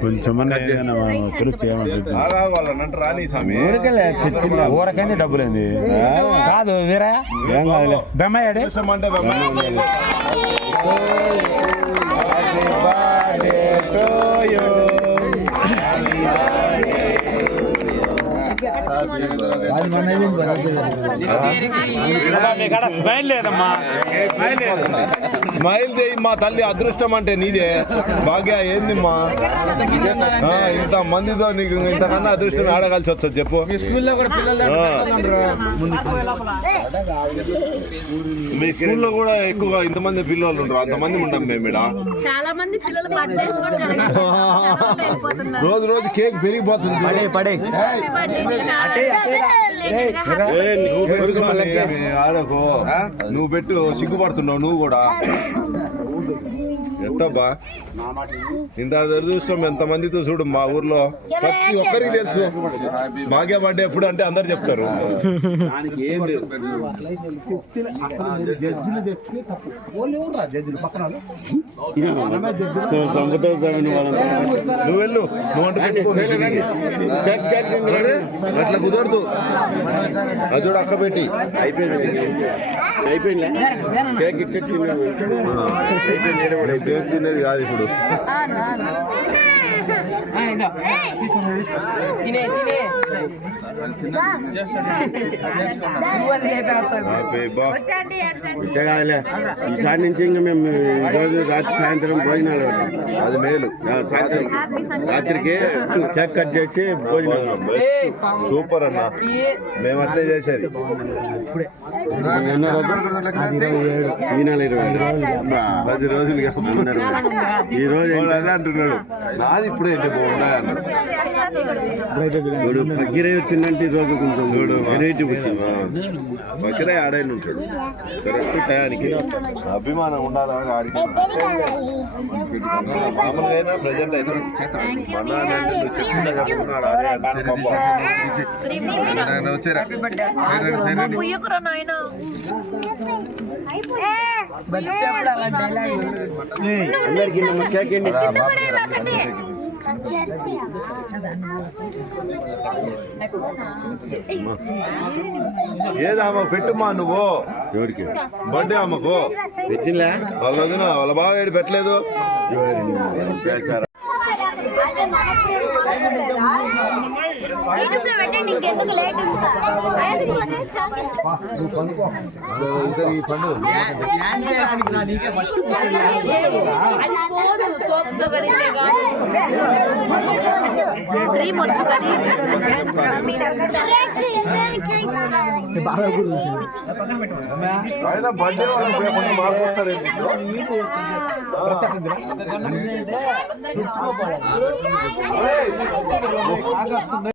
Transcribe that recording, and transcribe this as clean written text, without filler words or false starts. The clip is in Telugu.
కొంచెం ఊరకైంది డబ్బులేంది కాదు వీరా బెమ్మాయాడు స్మైల్ లేదమ్మా స్మైల్ చేయి మా తల్లి అదృష్టం అంటే నీదే భాగ్య ఏందిమ్మా ఇంత మందితో నీకు ఇంతకన్నా అదృష్టం ఆడగలిసి వస్తుంది చెప్పు మీ స్కూల్లో కూడా ఎక్కువగా ఇంతమంది పిల్లలు ఉండరు అంతమంది ఉండం మేము రోజు రోజు కేక్ పెరిగిపోతుంది ఆడకు నువ్వు పెట్టు సిగ్గుపడుతున్నావు నువ్వు కూడా ఎంతబ్బా ఇంత దురదృష్టం ఎంతమందితో చూడు మా ఊర్లో ప్రతి ఒక్కరికి తెలుసు భాగ్య బర్త్డే ఎప్పుడు అంటే అందరు చెప్తారు నువ్వు వెళ్ళు నువ్వు అంటే అట్లా కుదరదు అది చూడు అక్క పెట్టి అయిపోయింది తినేది కాదు ఇప్పుడు కాదులే ఈసారి నుంచి ఇంకా మేము ఈరోజు రాత్రి సాయంత్రం భోజనాలు అది మేలు రాత్రికి కేక్ కట్ చేసి భోజనాలు సూపర్ అన్న మేము అట్లే చేసేది ఈ నెల 10 రోజులు ఈ రోజు అదే అంటున్నాడు నాది ఇప్పుడే బకీరై వచ్చిందంటే ఈ రోజు కొంచెం వెరైటీ వచ్చింది బకీరై ఆడైన ఉంటాడు కరెక్ట్ టయానికి అభిమానం ఉండాలా ఆడికి మామూలుగా అయినా ప్రజెంట్ అయితే అందరికి కేక్ ఏదామా పెట్టుమా నువ్వు ఎవరికి బర్త్డే అమ్మకు పెట్టిందా వాళ్ళ వదిన వాళ్ళ బాగా ఏడు పెట్టలేదు ఆయన బర్త్డే వాళ్ళకి మార్పు వస్తారేంటి